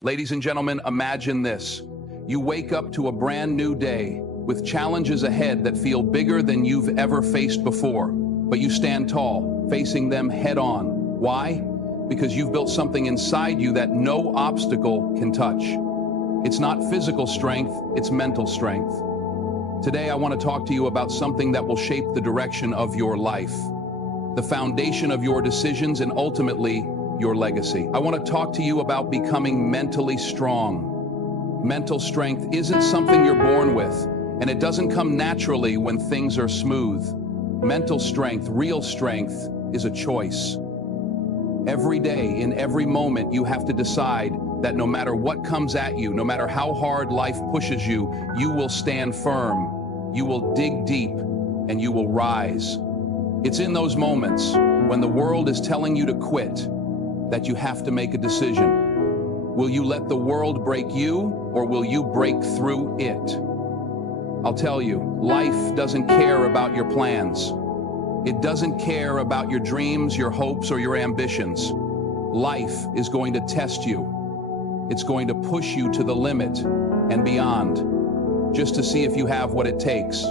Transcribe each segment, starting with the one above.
Ladies and gentlemen, imagine this. You wake up to a brand new day with challenges ahead that feel bigger than you've ever faced before, but you stand tall, facing them head on. Why? Because you've built something inside you that no obstacle can touch. It's not physical strength, it's mental strength. Today, I want to talk to you about something that will shape the direction of your life, the foundation of your decisions, and ultimately, your legacy. I want to talk to you about becoming mentally strong. Mental strength isn't something you're born with, and it doesn't come naturally when things are smooth. Mental strength, real strength, is a choice. Every day, in every moment, you have to decide that no matter what comes at you, no matter how hard life pushes you, you will stand firm, you will dig deep, and you will rise. It's in those moments when the world is telling you to quit that you have to make a decision. Will you let the world break you, or will you break through it? I'll tell you, life doesn't care about your plans. It doesn't care about your dreams, your hopes, or your ambitions. Life is going to test you. It's going to push you to the limit and beyond, just to see if you have what it takes.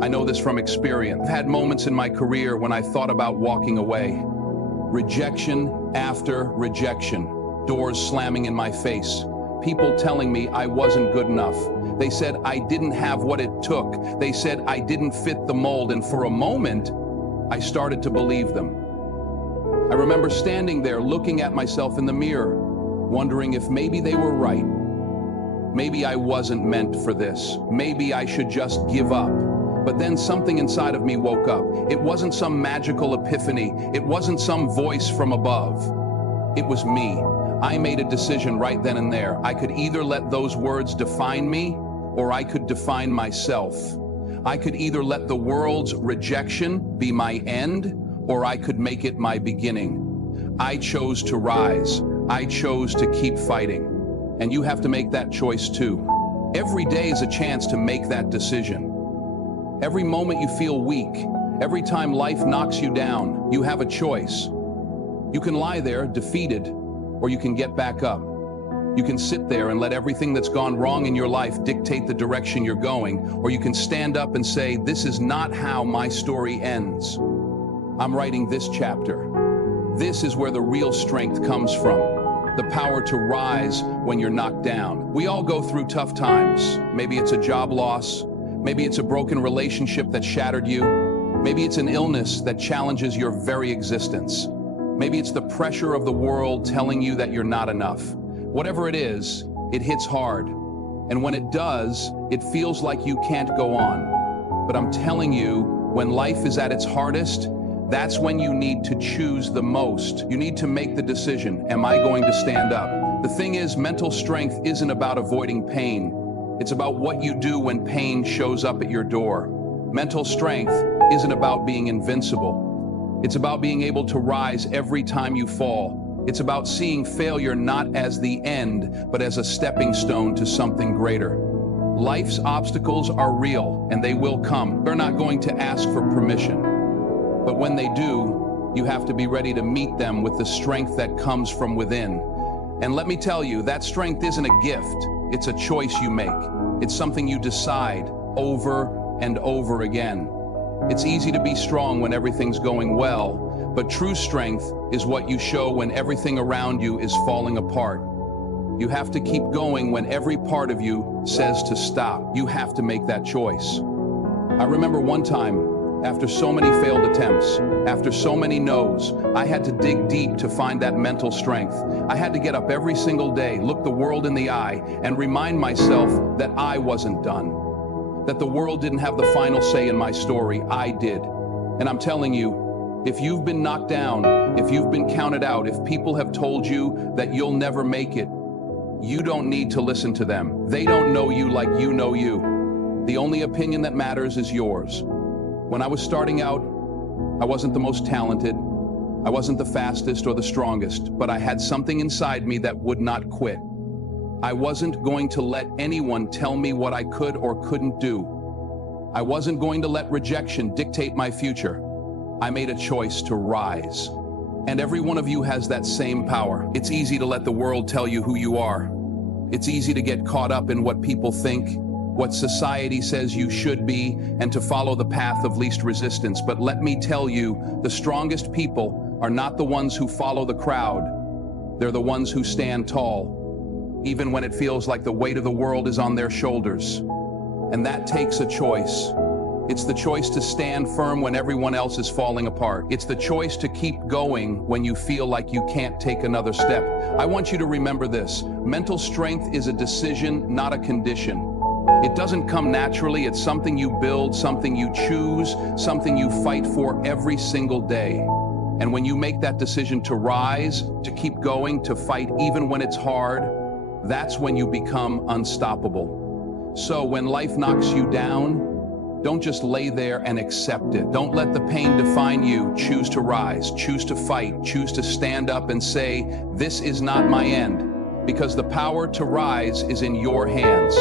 I know this from experience. I've had moments in my career when I thought about walking away. Rejection after rejection, doors slamming in my face, people telling me I wasn't good enough. They said I didn't have what it took. They said I didn't fit the mold, and for a moment, I started to believe them. I remember standing there looking at myself in the mirror, wondering if maybe they were right. Maybe I wasn't meant for this. Maybe I should just give up. But then something inside of me woke up. It wasn't some magical epiphany. It wasn't some voice from above. It was me. I made a decision right then and there. I could either let those words define me, or I could define myself. I could either let the world's rejection be my end, or I could make it my beginning. I chose to rise. I chose to keep fighting. And you have to make that choice too. Every day is a chance to make that decision. Every moment you feel weak, every time life knocks you down, you have a choice. You can lie there defeated, or you can get back up. You can sit there and let everything that's gone wrong in your life dictate the direction you're going, or you can stand up and say, this is not how my story ends. I'm writing this chapter. This is where the real strength comes from. The power to rise when you're knocked down. We all go through tough times. Maybe it's a job loss. Maybe it's a broken relationship that shattered you. Maybe it's an illness that challenges your very existence. Maybe it's the pressure of the world telling you that you're not enough. Whatever it is, it hits hard. And when it does, it feels like you can't go on. But I'm telling you, when life is at its hardest, that's when you need to choose the most. You need to make the decision, am I going to stand up? The thing is, mental strength isn't about avoiding pain. It's about what you do when pain shows up at your door. Mental strength isn't about being invincible. It's about being able to rise every time you fall. It's about seeing failure not as the end, but as a stepping stone to something greater. Life's obstacles are real, and they will come. They're not going to ask for permission. But when they do, you have to be ready to meet them with the strength that comes from within. And let me tell you, that strength isn't a gift. It's a choice you make. It's something you decide over and over again. It's easy to be strong when everything's going well, but true strength is what you show when everything around you is falling apart. You have to keep going when every part of you says to stop. You have to make that choice. I remember one time, after so many failed attempts, after so many no's, I had to dig deep to find that mental strength. I had to get up every single day, look the world in the eye, and remind myself that I wasn't done. That the world didn't have the final say in my story, I did. And I'm telling you, if you've been knocked down, if you've been counted out, if people have told you that you'll never make it, you don't need to listen to them. They don't know you like you know you. The only opinion that matters is yours. When I was starting out, I wasn't the most talented, I wasn't the fastest or the strongest, but I had something inside me that would not quit. I wasn't going to let anyone tell me what I could or couldn't do. I wasn't going to let rejection dictate my future. I made a choice to rise. And every one of you has that same power. It's easy to let the world tell you who you are. It's easy to get caught up in what people think, what society says you should be, and to follow the path of least resistance. But let me tell you, the strongest people are not the ones who follow the crowd. They're the ones who stand tall, even when it feels like the weight of the world is on their shoulders. And that takes a choice. It's the choice to stand firm when everyone else is falling apart. It's the choice to keep going when you feel like you can't take another step. I want you to remember this. Mental strength is a decision, not a condition. It doesn't come naturally. It's something you build, something you choose, something you fight for every single day. And when you make that decision to rise, to keep going, to fight even when it's hard, that's when you become unstoppable. So when life knocks you down, don't just lay there and accept it. Don't let the pain define you. Choose to rise, choose to fight, choose to stand up and say, this is not my end. Because the power to rise is in your hands.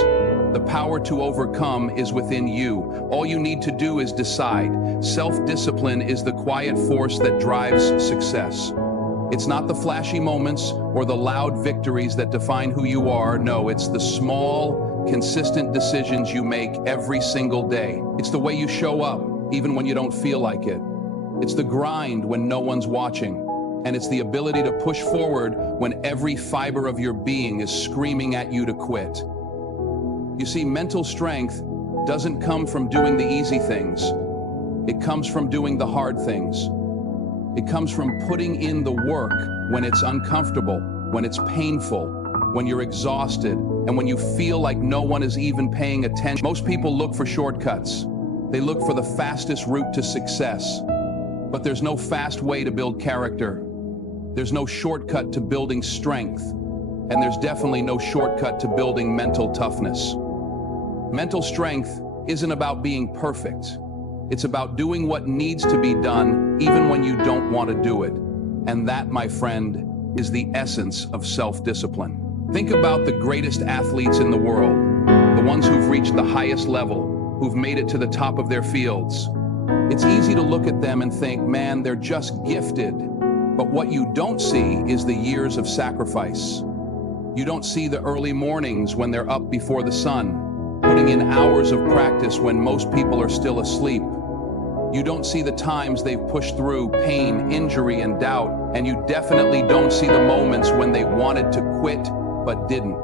The power to overcome is within you. All you need to do is decide. Self-discipline is the quiet force that drives success. It's not the flashy moments or the loud victories that define who you are. No, it's the small, consistent decisions you make every single day. It's the way you show up, even when you don't feel like it. It's the grind when no one's watching. And it's the ability to push forward when every fiber of your being is screaming at you to quit. You see, mental strength doesn't come from doing the easy things. It comes from doing the hard things. It comes from putting in the work when it's uncomfortable, when it's painful, when you're exhausted, and when you feel like no one is even paying attention. Most people look for shortcuts. They look for the fastest route to success. But there's no fast way to build character. There's no shortcut to building strength. And there's definitely no shortcut to building mental toughness. Mental strength isn't about being perfect. It's about doing what needs to be done, even when you don't want to do it. And that, my friend, is the essence of self-discipline. Think about the greatest athletes in the world, the ones who've reached the highest level, who've made it to the top of their fields. It's easy to look at them and think, man, they're just gifted. But what you don't see is the years of sacrifice. You don't see the early mornings when they're up before the sun, putting in hours of practice when most people are still asleep. You don't see the times they've pushed through pain, injury, and doubt, and you definitely don't see the moments when they wanted to quit but didn't.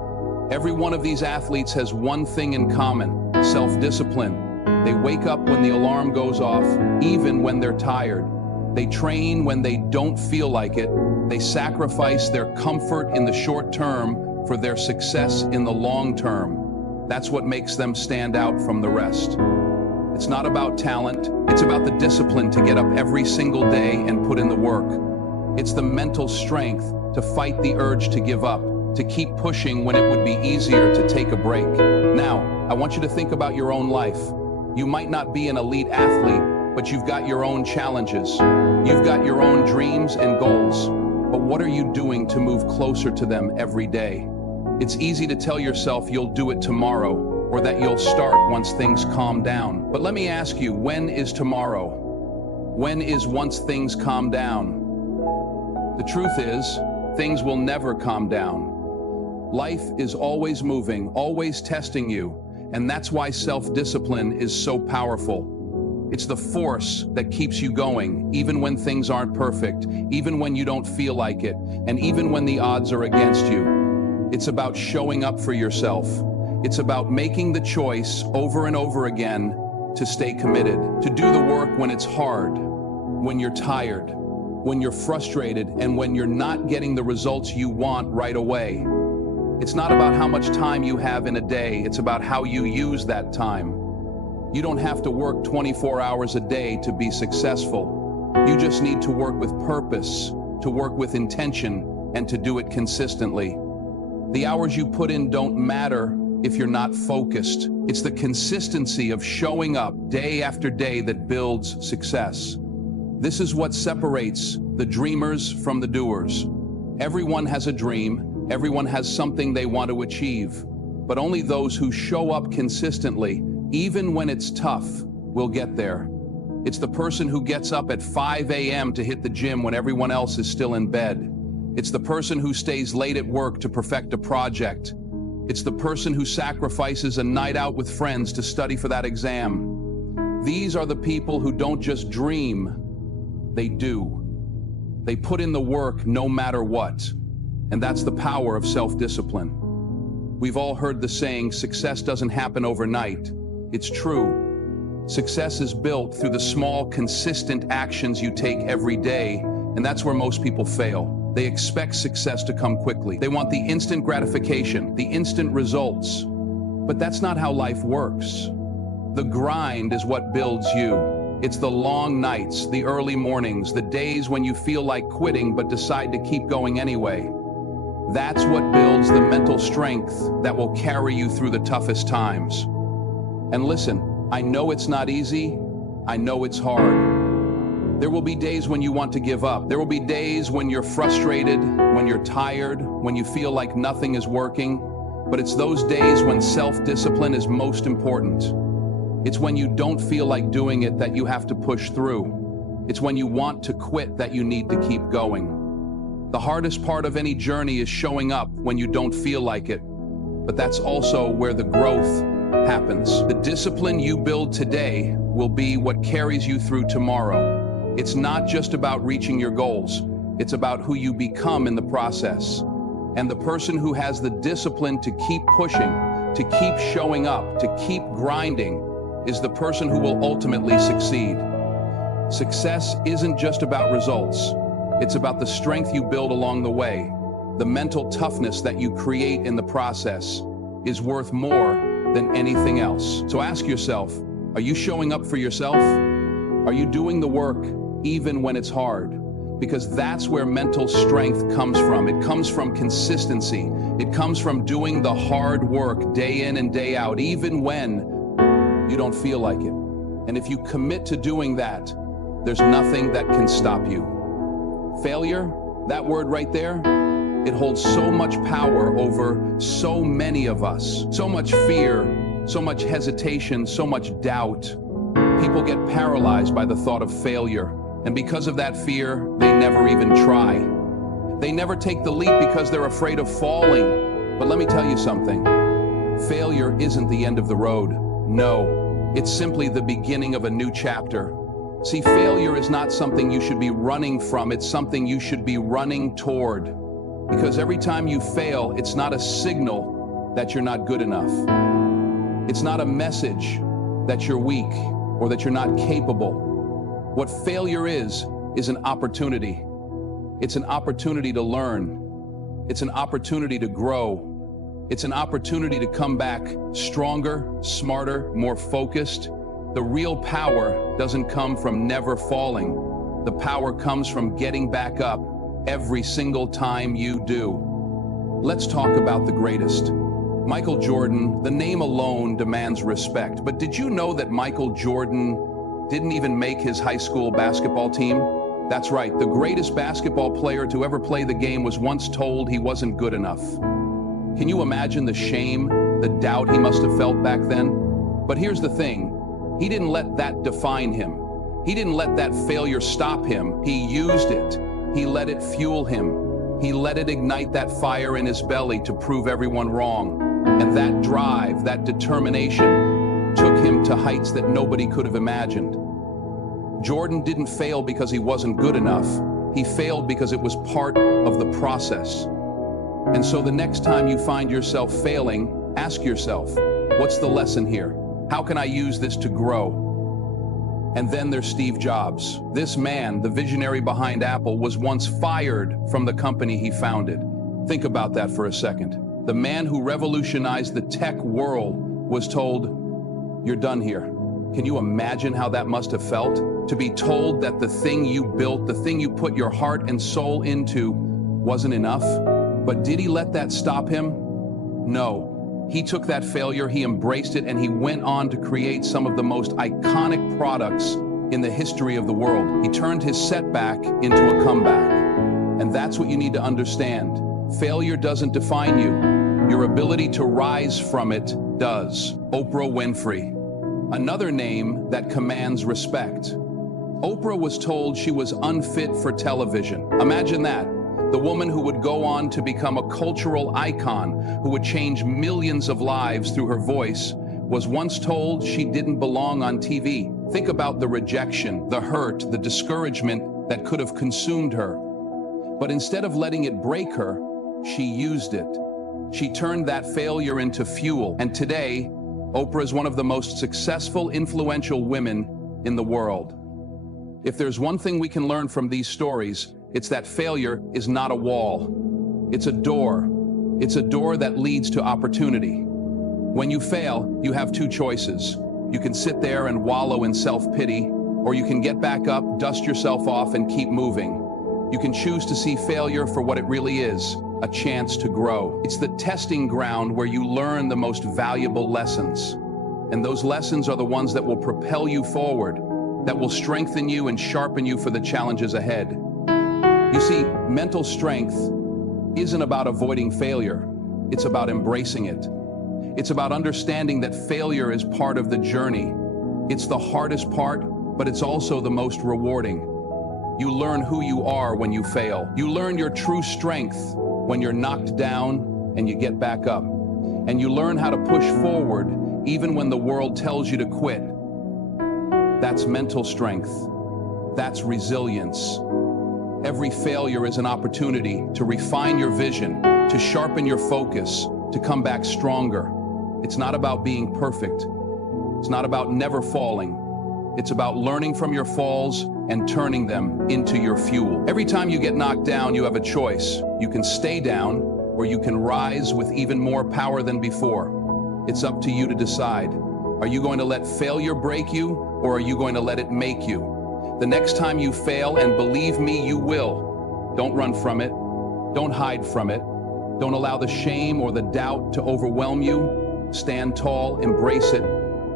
Every one of these athletes has one thing in common: self-discipline. They wake up when the alarm goes off, even when they're tired. They train when they don't feel like it. They sacrifice their comfort in the short term for their success in the long term. That's what makes them stand out from the rest. It's not about talent. It's about the discipline to get up every single day and put in the work. It's the mental strength to fight the urge to give up, to keep pushing when it would be easier to take a break. Now, I want you to think about your own life. You might not be an elite athlete, but you've got your own challenges. You've got your own dreams and goals. But what are you doing to move closer to them every day? It's easy to tell yourself you'll do it tomorrow, or that you'll start once things calm down. But let me ask you, when is tomorrow? When is once things calm down? The truth is, things will never calm down. Life is always moving, always testing you, and that's why self-discipline is so powerful. It's the force that keeps you going, even when things aren't perfect, even when you don't feel like it, and even when the odds are against you. It's about showing up for yourself. It's about making the choice over and over again to stay committed, to do the work when it's hard, when you're tired, when you're frustrated, and when you're not getting the results you want right away. It's not about how much time you have in a day, it's about how you use that time. You don't have to work 24 hours a day to be successful. You just need to work with purpose, to work with intention, and to do it consistently. The hours you put in don't matter if you're not focused. It's the consistency of showing up day after day that builds success. This is what separates the dreamers from the doers. Everyone has a dream, everyone has something they want to achieve, but only those who show up consistently, even when it's tough, will get there. It's the person who gets up at 5 a.m. to hit the gym when everyone else is still in bed. It's the person who stays late at work to perfect a project. It's the person who sacrifices a night out with friends to study for that exam. These are the people who don't just dream, they do. They put in the work no matter what. And that's the power of self-discipline. We've all heard the saying, success doesn't happen overnight. It's true. Success is built through the small, consistent actions you take every day, and that's where most people fail. They expect success to come quickly. They want the instant gratification, the instant results. But that's not how life works. The grind is what builds you. It's the long nights, the early mornings, the days when you feel like quitting but decide to keep going anyway. That's what builds the mental strength that will carry you through the toughest times. And listen, I know it's not easy. I know it's hard. There will be days when you want to give up. There will be days when you're frustrated, when you're tired, when you feel like nothing is working. But it's those days when self-discipline is most important. It's when you don't feel like doing it that you have to push through. It's when you want to quit that you need to keep going. The hardest part of any journey is showing up when you don't feel like it. But that's also where the growth happens. The discipline you build today will be what carries you through tomorrow. It's not just about reaching your goals. It's about who you become in the process. And the person who has the discipline to keep pushing, to keep showing up, to keep grinding, is the person who will ultimately succeed. Success isn't just about results. It's about the strength you build along the way. The mental toughness that you create in the process is worth more than anything else. So ask yourself, are you showing up for yourself? Are you doing the work even when it's hard? Because that's where mental strength comes from. It comes from consistency. It comes from doing the hard work day in and day out, even when you don't feel like it. And if you commit to doing that, there's nothing that can stop you. Failure, that word right there, it holds so much power over so many of us. So much fear, so much hesitation, so much doubt. People get paralyzed by the thought of failure. And because of that fear, they never even try. They never take the leap because they're afraid of falling. But let me tell you something. Failure isn't the end of the road. No, it's simply the beginning of a new chapter. See, failure is not something you should be running from. It's something you should be running toward. Because every time you fail, it's not a signal that you're not good enough. It's not a message that you're weak or that you're not capable. What failure is an opportunity. It's an opportunity to learn. It's an opportunity to grow. It's an opportunity to come back stronger, smarter, more focused. The real power doesn't come from never falling. The power comes from getting back up every single time you do. Let's talk about the greatest. Michael Jordan, the name alone demands respect. But did you know that Michael Jordan didn't even make his high school basketball team? That's right, the greatest basketball player to ever play the game was once told he wasn't good enough. Can you imagine the shame, the doubt he must have felt back then? But here's the thing, he didn't let that define him. He didn't let that failure stop him. He used it. He let it fuel him. He let it ignite that fire in his belly to prove everyone wrong. And that drive, that determination, took him to heights that nobody could have imagined. Jordan didn't fail because he wasn't good enough. He failed because it was part of the process. And so the next time you find yourself failing, ask yourself, what's the lesson here? How can I use this to grow? And then there's Steve Jobs. This man, the visionary behind Apple, was once fired from the company he founded. Think about that for a second. The man who revolutionized the tech world was told, "You're done here." Can you imagine how that must have felt? To be told that the thing you built, the thing you put your heart and soul into, wasn't enough? But did he let that stop him? No. He took that failure, he embraced it, and he went on to create some of the most iconic products in the history of the world. He turned his setback into a comeback. And that's what you need to understand. Failure doesn't define you. Your ability to rise from it does. Oprah Winfrey. Another name that commands respect. Oprah was told she was unfit for television. Imagine that. the woman who would go on to become a cultural icon, who would change millions of lives through her voice, was once told she didn't belong on TV. Think about the rejection, the hurt, the discouragement that could have consumed her. But instead of letting it break her, she used it. She turned that failure into fuel. And today, Oprah is one of the most successful, influential women in the world. If there's one thing we can learn from these stories, it's that failure is not a wall. It's a door. It's a door that leads to opportunity. When you fail, you have two choices. You can sit there and wallow in self-pity, or you can get back up, dust yourself off, and keep moving. You can choose to see failure for what it really is, a chance to grow. It's the testing ground where you learn the most valuable lessons. And those lessons are the ones that will propel you forward, that will strengthen you and sharpen you for the challenges ahead. You see, mental strength isn't about avoiding failure. It's about embracing it. It's about understanding that failure is part of the journey. It's the hardest part, but it's also the most rewarding. You learn who you are when you fail. You learn your true strength when you're knocked down and you get back up. And you learn how to push forward even when the world tells you to quit. That's mental strength. That's resilience. Every failure is an opportunity to refine your vision, to sharpen your focus, to come back stronger. It's not about being perfect. It's not about never falling. It's about learning from your falls and turning them into your fuel. Every time you get knocked down, you have a choice. You can stay down, or you can rise with even more power than before. It's up to you to decide. Are you going to let failure break you, or are you going to let it make you? The next time you fail, and believe me, you will, don't run from it. Don't hide from it. Don't allow the shame or the doubt to overwhelm you. Stand tall, embrace it,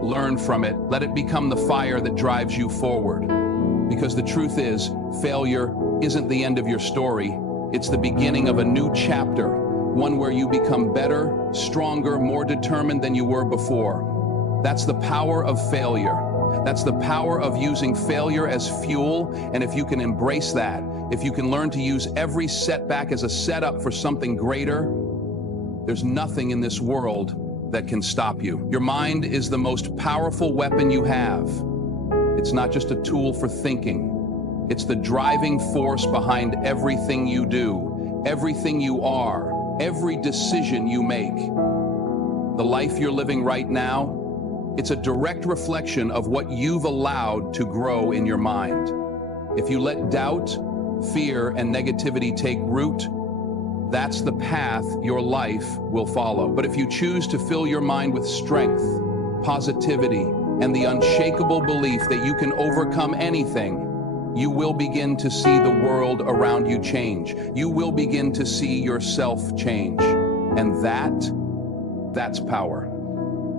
learn from it. Let it become the fire that drives you forward. Because the truth is, failure isn't the end of your story. It's the beginning of a new chapter, one where you become better, stronger, more determined than you were before. That's the power of failure. That's the power of using failure as fuel. And if you can embrace that, if you can learn to use every setback as a setup for something greater, there's nothing in this world that can stop you. Your mind is the most powerful weapon you have. It's not just a tool for thinking. It's the driving force behind everything you do, everything you are, every decision you make. The life you're living right now, it's a direct reflection of what you've allowed to grow in your mind. If you let doubt, fear, and negativity take root, that's the path your life will follow. But if you choose to fill your mind with strength, positivity, and the unshakable belief that you can overcome anything, you will begin to see the world around you change. You will begin to see yourself change. And that's power.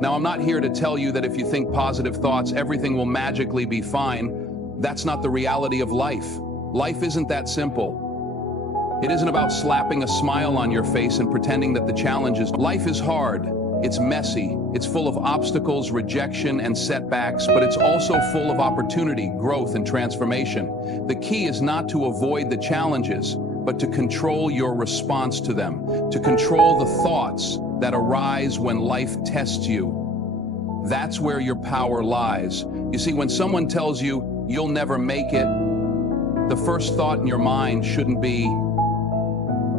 Now, I'm not here to tell you that if you think positive thoughts, everything will magically be fine. That's not the reality of life. Life isn't that simple. It isn't about slapping a smile on your face and pretending that the challenge is. Life is hard. It's messy. It's full of obstacles, rejection, and setbacks, but it's also full of opportunity, growth, and transformation. The key is not to avoid the challenges, but to control your response to them, to control the thoughts that arise when life tests you. That's where your power lies. You see, when someone tells you you'll never make it, the first thought in your mind shouldn't be,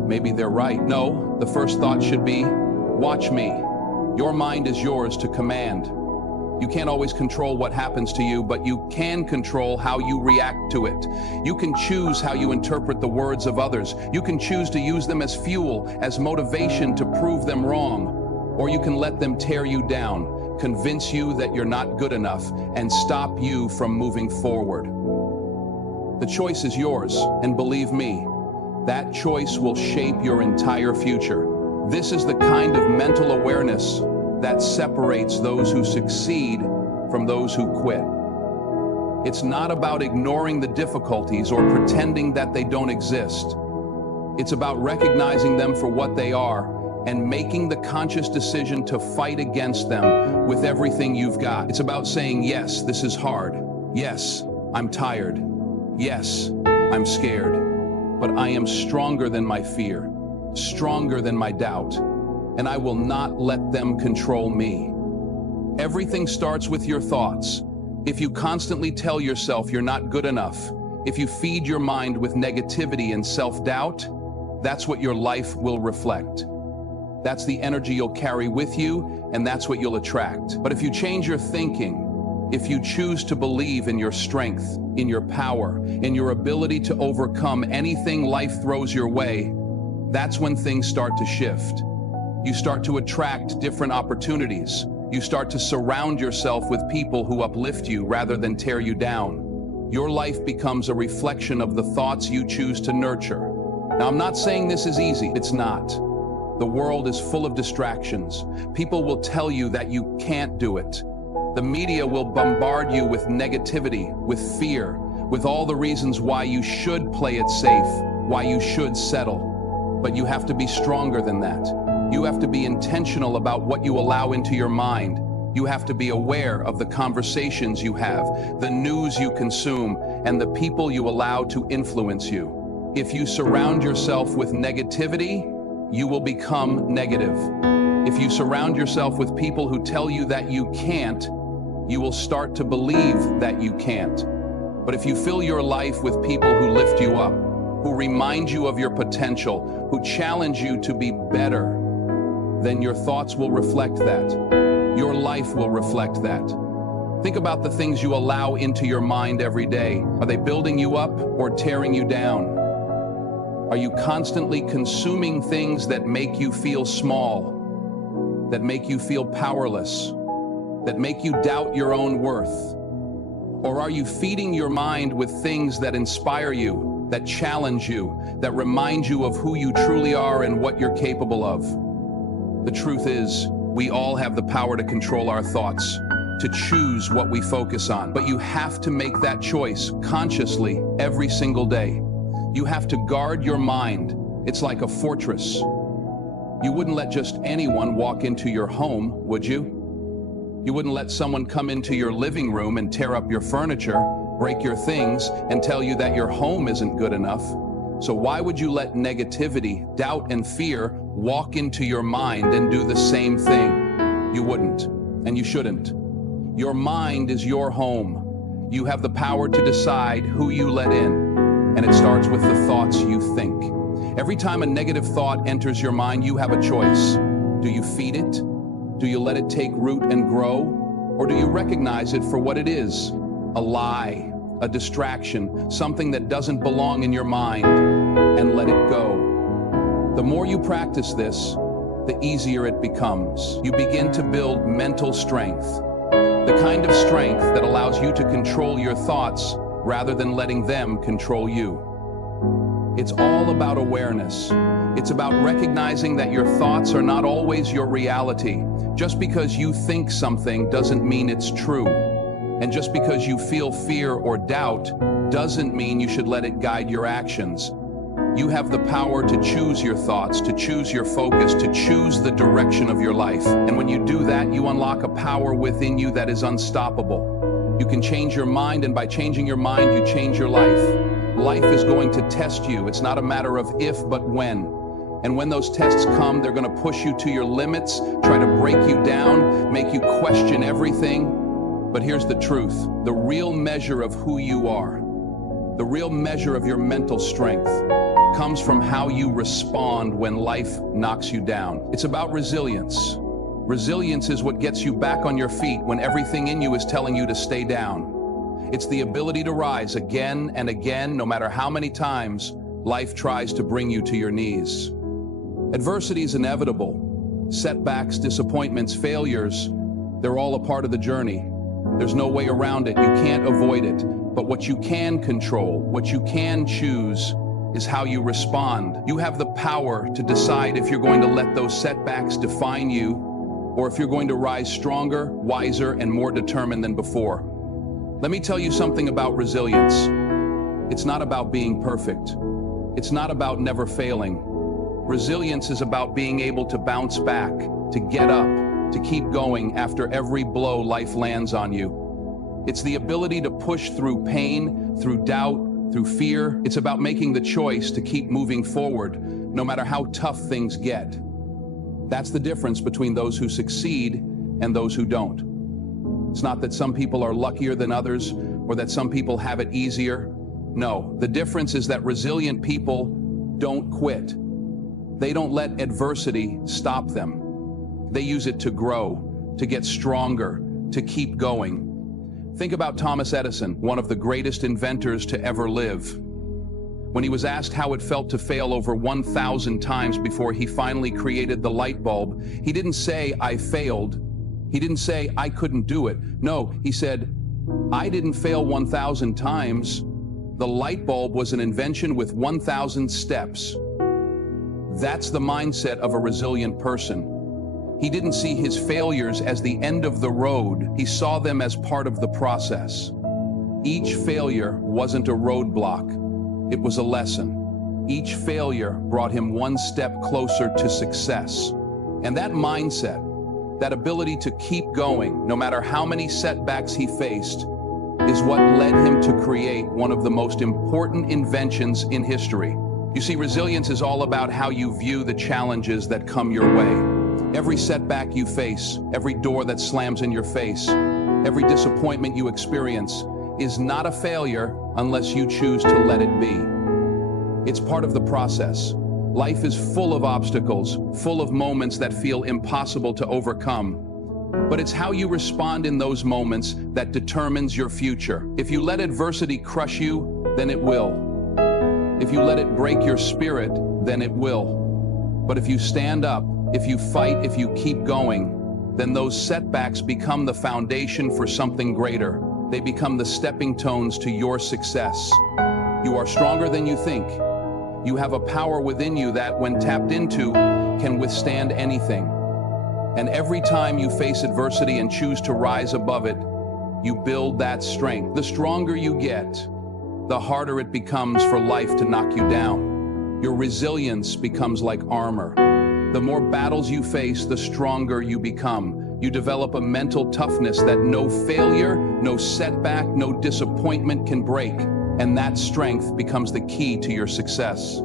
maybe they're right. No, the first thought should be, watch me. Your mind is yours to command. You can't always control what happens to you, but you can control how you react to it. You can choose how you interpret the words of others. You can choose to use them as fuel, as motivation to prove them wrong. Or you can let them tear you down, convince you that you're not good enough, and stop you from moving forward. The choice is yours, and believe me, that choice will shape your entire future. This is the kind of mental awareness that separates those who succeed from those who quit. It's not about ignoring the difficulties or pretending that they don't exist. It's about recognizing them for what they are and making the conscious decision to fight against them with everything you've got. It's about saying, yes, this is hard. Yes, I'm tired. Yes, I'm scared. but I am stronger than my fear, stronger than my doubt, and I will not let them control me. Everything starts with your thoughts. If you constantly tell yourself you're not good enough, if you feed your mind with negativity and self-doubt, that's what your life will reflect. That's the energy you'll carry with you, and that's what you'll attract. But if you change your thinking, if you choose to believe in your strength, in your power, in your ability to overcome anything life throws your way, that's when things start to shift. You start to attract different opportunities. You start to surround yourself with people who uplift you rather than tear you down. Your life becomes a reflection of the thoughts you choose to nurture. Now, I'm not saying this is easy. It's not. The world is full of distractions. People will tell you that you can't do it. The media will bombard you with negativity, with fear, with all the reasons why you should play it safe, why you should settle. But you have to be stronger than that. You have to be intentional about what you allow into your mind. You have to be aware of the conversations you have, the news you consume, and the people you allow to influence you. If you surround yourself with negativity, you will become negative. If you surround yourself with people who tell you that you can't, you will start to believe that you can't. But if you fill your life with people who lift you up, who remind you of your potential, who challenge you to be better, then your thoughts will reflect that. Your life will reflect that. Think about the things you allow into your mind every day. Are they building you up or tearing you down? Are you constantly consuming things that make you feel small, that make you feel powerless, that make you doubt your own worth? Or are you feeding your mind with things that inspire you, that challenge you, that remind you of who you truly are and what you're capable of? The truth is, we all have the power to control our thoughts, to choose what we focus on. But you have to make that choice consciously every single day. You have to guard your mind. It's like a fortress. You wouldn't let just anyone walk into your home, would you? You wouldn't let someone come into your living room and tear up your furniture, break your things, and tell you that your home isn't good enough. So why would you let negativity, doubt, and fear walk into your mind and do the same thing? You wouldn't, and you shouldn't. Your mind is your home. You have the power to decide who you let in, and it starts with the thoughts you think. Every time a negative thought enters your mind, you have a choice. Do you feed it? Do you let it take root and grow? Or do you recognize it for what it is? A lie, a distraction, something that doesn't belong in your mind, and let it go. The more you practice this, the easier it becomes. You begin to build mental strength, the kind of strength that allows you to control your thoughts rather than letting them control you. It's all about awareness. It's about recognizing that your thoughts are not always your reality. Just because you think something doesn't mean it's true. And just because you feel fear or doubt doesn't mean you should let it guide your actions. You have the power to choose your thoughts, to choose your focus, to choose the direction of your life. And when you do that, you unlock a power within you that is unstoppable. You can change your mind, and by changing your mind, you change your life. Life is going to test you. It's not a matter of if, but when. And when those tests come, they're going to push you to your limits, try to break you down, make you question everything. But here's the truth. The real measure of who you are, the real measure of your mental strength, comes from how you respond when life knocks you down. It's about resilience. Resilience is what gets you back on your feet when everything in you is telling you to stay down. It's the ability to rise again and again, no matter how many times life tries to bring you to your knees. Adversity is inevitable. Setbacks, disappointments, failures, they're all a part of the journey. There's no way around it. You can't avoid it. But what you can control, what you can choose, is how you respond. You have the power to decide if you're going to let those setbacks define you, or if you're going to rise stronger, wiser, and more determined than before. Let me tell you something about resilience. It's not about being perfect. It's not about never failing. Resilience is about being able to bounce back, to get up, to keep going after every blow life lands on you. It's the ability to push through pain, through doubt, Through fear, it's about making the choice to keep moving forward, no matter how tough things get. That's the difference between those who succeed and those who don't. It's not that some people are luckier than others, or that some people have it easier. No, the difference is that resilient people don't quit. They don't let adversity stop them. They use it to grow, to get stronger, to keep going. Think about Thomas Edison, one of the greatest inventors to ever live. When he was asked how it felt to fail over 1,000 times before he finally created the light bulb, he didn't say, "I failed." He didn't say, "I couldn't do it." No, he said, "I didn't fail 1,000 times. The light bulb was an invention with 1,000 steps." That's the mindset of a resilient person. He didn't see his failures as the end of the road. He saw them as part of the process. Each failure wasn't a roadblock. It was a lesson. Each failure brought him one step closer to success. And that mindset, that ability to keep going, no matter how many setbacks he faced, is what led him to create one of the most important inventions in history. You see, resilience is all about how you view the challenges that come your way. Every setback you face, every door that slams in your face, every disappointment you experience is not a failure unless you choose to let it be. It's part of the process. Life is full of obstacles, full of moments that feel impossible to overcome. But it's how you respond in those moments that determines your future. If you let adversity crush you, then it will. If you let it break your spirit, then it will. But if you stand up, if you fight, if you keep going, then those setbacks become the foundation for something greater. They become the stepping stones to your success. You are stronger than you think. You have a power within you that, when tapped into, can withstand anything. And every time you face adversity and choose to rise above it, you build that strength. The stronger you get, the harder it becomes for life to knock you down. Your resilience becomes like armor. The more battles you face, the stronger you become. You develop a mental toughness that no failure, no setback, no disappointment can break. And that strength becomes the key to your success.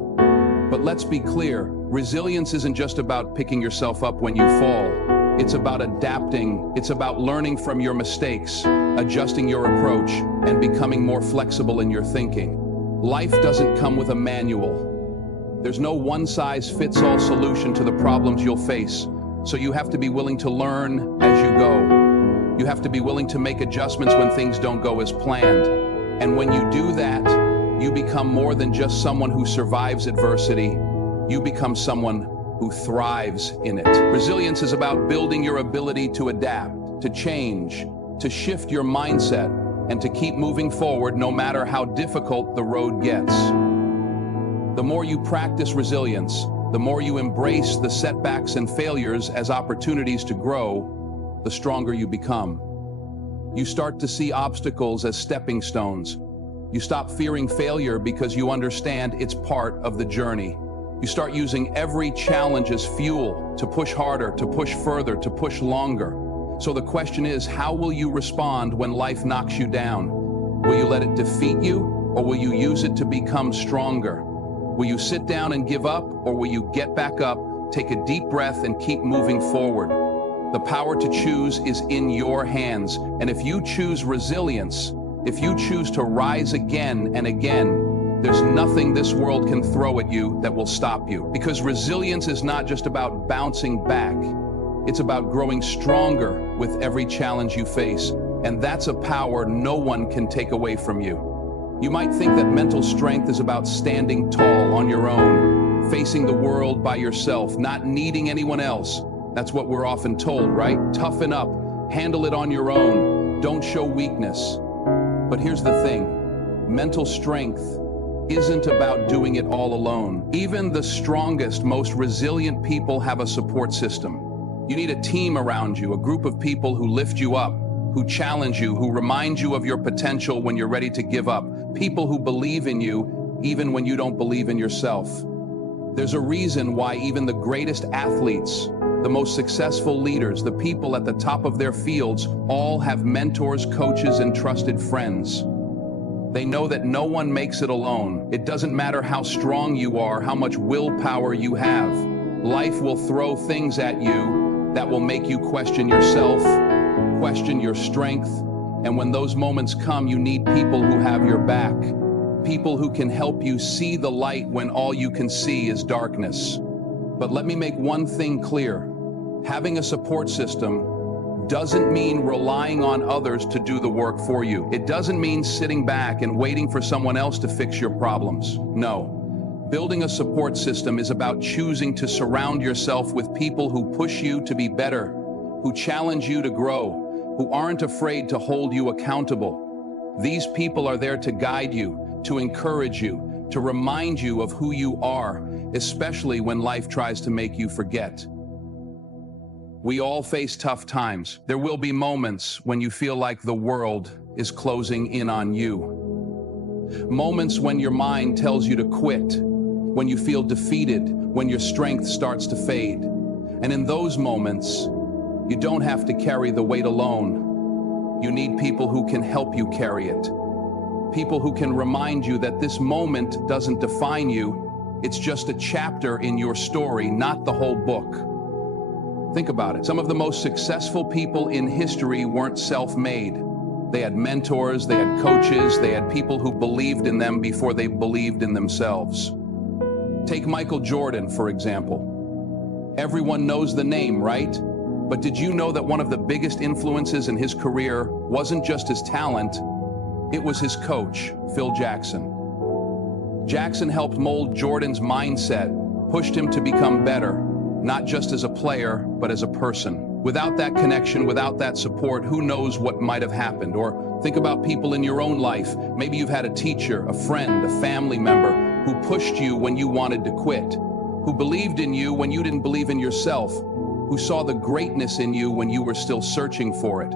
But let's be clear, resilience isn't just about picking yourself up when you fall. It's about adapting. It's about learning from your mistakes, adjusting your approach, and becoming more flexible in your thinking. Life doesn't come with a manual. There's no one-size-fits-all solution to the problems you'll face, so you have to be willing to learn as you go. You have to be willing to make adjustments when things don't go as planned. And when you do that, you become more than just someone who survives adversity. You become someone who thrives in it. Resilience is about building your ability to adapt, to change, to shift your mindset, and to keep moving forward no matter how difficult the road gets. The more you practice resilience, the more you embrace the setbacks and failures as opportunities to grow, the stronger you become. You start to see obstacles as stepping stones. You stop fearing failure because you understand it's part of the journey. You start using every challenge as fuel to push harder, to push further, to push longer. So the question is, how will you respond when life knocks you down? Will you let it defeat you, or will you use it to become stronger? Will you sit down and give up, or will you get back up, take a deep breath, and keep moving forward? The power to choose is in your hands. And if you choose resilience, if you choose to rise again and again, there's nothing this world can throw at you that will stop you. Because resilience is not just about bouncing back. It's about growing stronger with every challenge you face. And that's a power no one can take away from you. You might think that mental strength is about standing tall on your own, facing the world by yourself, not needing anyone else. That's what we're often told, right? Toughen up, handle it on your own, don't show weakness. But here's the thing, mental strength isn't about doing it all alone. Even the strongest, most resilient people have a support system. You need a team around you, a group of people who lift you up, who challenge you, who remind you of your potential when you're ready to give up. People who believe in you even when you don't believe in yourself. There's a reason why even the greatest athletes, the most successful leaders, the people at the top of their fields, all have mentors, coaches, and trusted friends. They know that no one makes it alone. It doesn't matter how strong you are, how much willpower you have. Life will throw things at you that will make you question yourself, question your strength. And when those moments come, you need people who have your back. People who can help you see the light when all you can see is darkness. But let me make one thing clear. Having a support system doesn't mean relying on others to do the work for you. It doesn't mean sitting back and waiting for someone else to fix your problems. No. Building a support system is about choosing to surround yourself with people who push you to be better, who challenge you to grow, who aren't afraid to hold you accountable. These people are there to guide you, to encourage you, to remind you of who you are, especially when life tries to make you forget. We all face tough times. There will be moments when you feel like the world is closing in on you. Moments when your mind tells you to quit, when you feel defeated, when your strength starts to fade. And in those moments, you don't have to carry the weight alone. You need people who can help you carry it. People who can remind you that this moment doesn't define you. It's just a chapter in your story, not the whole book. Think about it. Some of the most successful people in history weren't self-made. They had mentors, they had coaches, they had people who believed in them before they believed in themselves. Take Michael Jordan, for example. Everyone knows the name, right? But did you know that one of the biggest influences in his career wasn't just his talent, it was his coach, Phil Jackson. Jackson helped mold Jordan's mindset, pushed him to become better, not just as a player, but as a person. Without that connection, without that support, who knows what might have happened? Or think about people in your own life. Maybe you've had a teacher, a friend, a family member who pushed you when you wanted to quit, who believed in you when you didn't believe in yourself, who saw the greatness in you when you were still searching for it.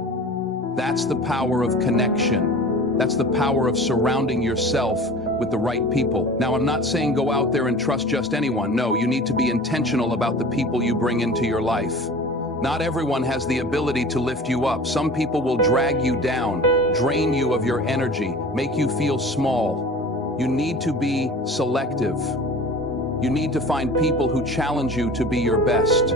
That's the power of connection. That's the power of surrounding yourself with the right people. Now, I'm not saying go out there and trust just anyone. No, you need to be intentional about the people you bring into your life. Not everyone has the ability to lift you up. Some people will drag you down, drain you of your energy, make you feel small. You need to be selective. You need to find people who challenge you to be your best,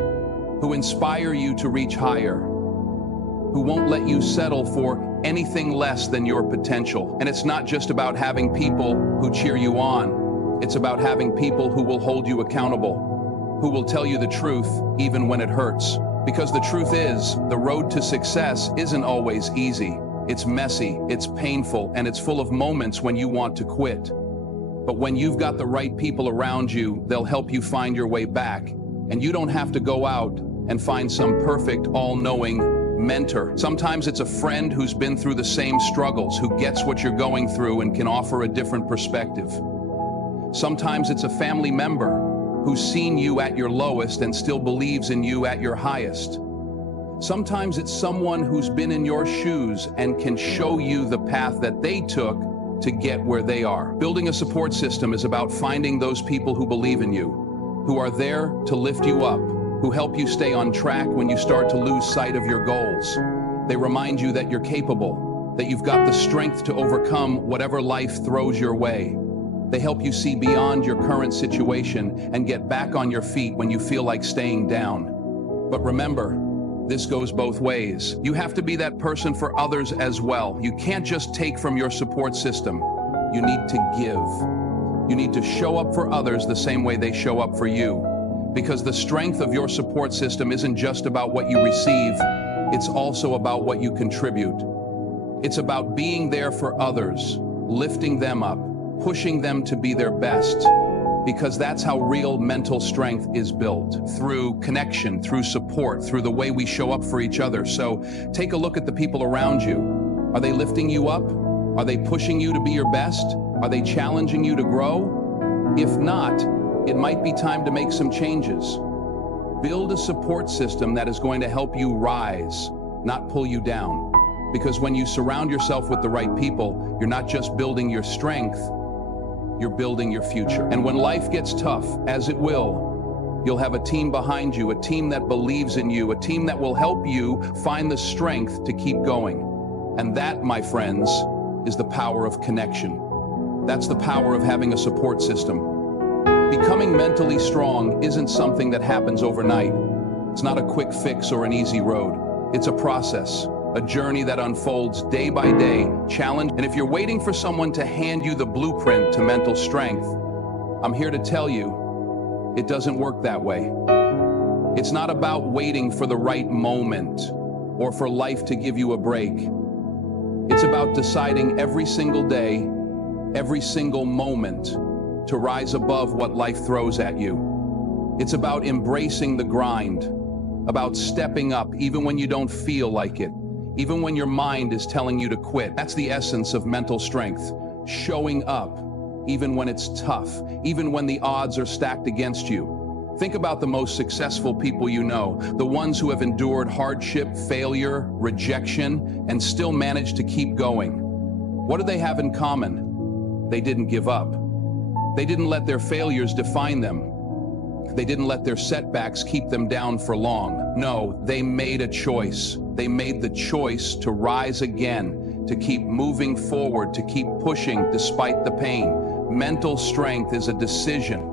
who inspire you to reach higher, who won't let you settle for anything less than your potential. And it's not just about having people who cheer you on. It's about having people who will hold you accountable, who will tell you the truth even when it hurts. Because the truth is, the road to success isn't always easy. It's messy, it's painful, and it's full of moments when you want to quit. But when you've got the right people around you, they'll help you find your way back. And you don't have to go out and find some perfect, all-knowing mentor. Sometimes it's a friend who's been through the same struggles, who gets what you're going through and can offer a different perspective. Sometimes it's a family member who's seen you at your lowest and still believes in you at your highest. Sometimes it's someone who's been in your shoes and can show you the path that they took to get where they are. Building a support system is about finding those people who believe in you, who are there to lift you up, who help you stay on track when you start to lose sight of your goals. They remind you that you're capable, that you've got the strength to overcome whatever life throws your way. They help you see beyond your current situation and get back on your feet when you feel like staying down. But remember, this goes both ways. You have to be that person for others as well. You can't just take from your support system. You need to give. You need to show up for others the same way they show up for you. Because the strength of your support system isn't just about what you receive, it's also about what you contribute. It's about being there for others, lifting them up, pushing them to be their best, because that's how real mental strength is built, through connection, through support, through the way we show up for each other. So take a look at the people around you. Are they lifting you up? Are they pushing you to be your best? Are they challenging you to grow? If not, it might be time to make some changes. Build a support system that is going to help you rise, not pull you down. Because when you surround yourself with the right people, you're not just building your strength, you're building your future. And when life gets tough, as it will, you'll have a team behind you, a team that believes in you, a team that will help you find the strength to keep going. And that, my friends, is the power of connection. That's the power of having a support system. Becoming mentally strong isn't something that happens overnight. It's not a quick fix or an easy road. It's a process, a journey that unfolds day by day, challenge. And if you're waiting for someone to hand you the blueprint to mental strength, I'm here to tell you, it doesn't work that way. It's not about waiting for the right moment or for life to give you a break. It's about deciding every single day, every single moment, to rise above what life throws at you. It's about embracing the grind, about stepping up even when you don't feel like it, even when your mind is telling you to quit. That's the essence of mental strength, showing up even when it's tough, even when the odds are stacked against you. Think about the most successful people you know, the ones who have endured hardship, failure, rejection, and still managed to keep going. What do they have in common? They didn't give up. They didn't let their failures define them. They didn't let their setbacks keep them down for long. No, they made a choice. They made the choice to rise again, to keep moving forward, to keep pushing despite the pain. Mental strength is a decision.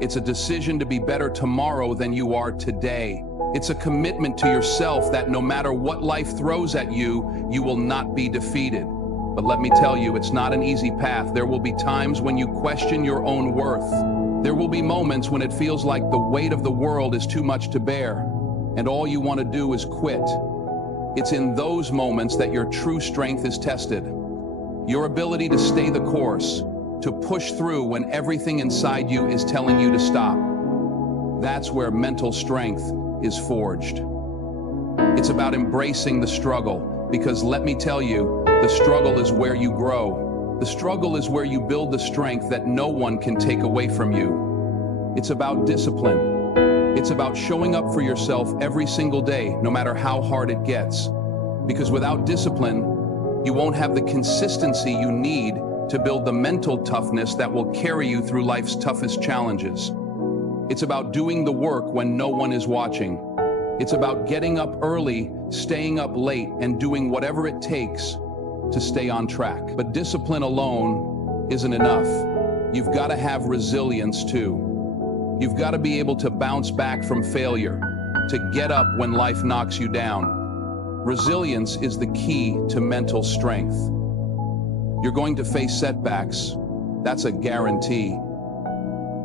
It's a decision to be better tomorrow than you are today. It's a commitment to yourself that no matter what life throws at you, you will not be defeated. But let me tell you, it's not an easy path. There will be times when you question your own worth. There will be moments when it feels like the weight of the world is too much to bear, and all you want to do is quit. It's in those moments that your true strength is tested. Your ability to stay the course, to push through when everything inside you is telling you to stop. That's where mental strength is forged. It's about embracing the struggle, because let me tell you, the struggle is where you grow. The struggle is where you build the strength that no one can take away from you. It's about discipline. It's about showing up for yourself every single day, no matter how hard it gets. Because without discipline, you won't have the consistency you need to build the mental toughness that will carry you through life's toughest challenges. It's about doing the work when no one is watching. It's about getting up early, staying up late, and doing whatever it takes to stay on track. But discipline alone isn't enough. You've got to have resilience too. You've got to be able to bounce back from failure, to get up when life knocks you down. Resilience is the key to mental strength. You're going to face setbacks. That's a guarantee.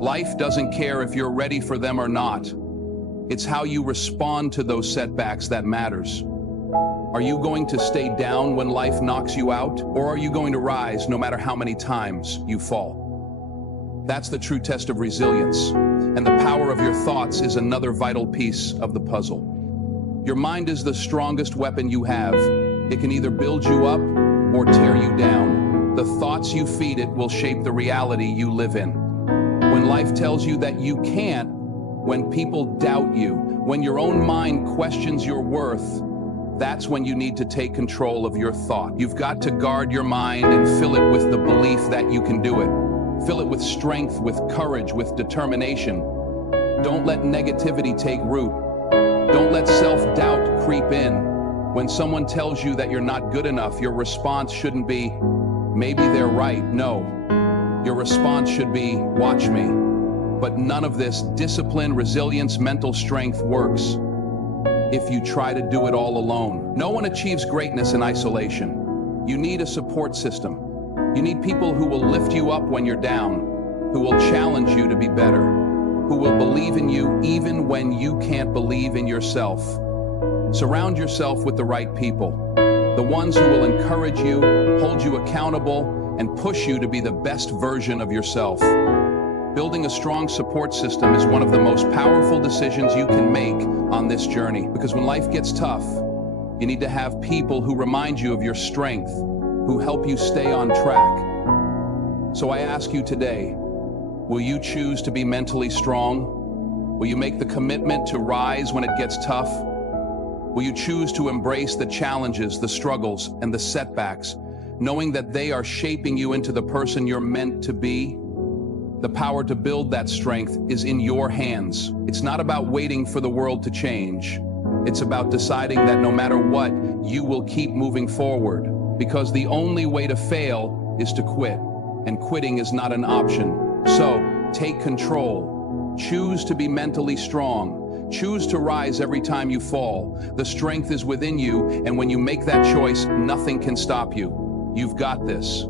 Life doesn't care if you're ready for them or not. It's how you respond to those setbacks that matters. Are you going to stay down when life knocks you out, or are you going to rise no matter how many times you fall? That's the true test of resilience, and the power of your thoughts is another vital piece of the puzzle. Your mind is the strongest weapon you have. It can either build you up or tear you down. The thoughts you feed it will shape the reality you live in. When life tells you that you can't, when people doubt you, when your own mind questions your worth, that's when you need to take control of your thought. You've got to guard your mind and fill it with the belief that you can do it. Fill it with strength, with courage, with determination. Don't let negativity take root. Don't let self-doubt creep in. When someone tells you that you're not good enough, your response shouldn't be, maybe they're right. No, your response should be, watch me. But none of this discipline, resilience, mental strength works if you try to do it all alone. No one achieves greatness in isolation. You need a support system. You need people who will lift you up when you're down, who will challenge you to be better, who will believe in you even when you can't believe in yourself. Surround yourself with the right people, the ones who will encourage you, hold you accountable, and push you to be the best version of yourself. Building a strong support system is one of the most powerful decisions you can make on this journey, because when life gets tough, you need to have people who remind you of your strength, who help you stay on track. So I ask you today, will you choose to be mentally strong? Will you make the commitment to rise when it gets tough? Will you choose to embrace the challenges, the struggles, and the setbacks, knowing that they are shaping you into the person you're meant to be? The power to build that strength is in your hands. It's not about waiting for the world to change. It's about deciding that no matter what, you will keep moving forward. because the only way to fail is to quit, and quitting is not an option. So, take control. Choose to be mentally strong. Choose to rise every time you fall. The strength is within you, and when you make that choice, nothing can stop you. You've got this.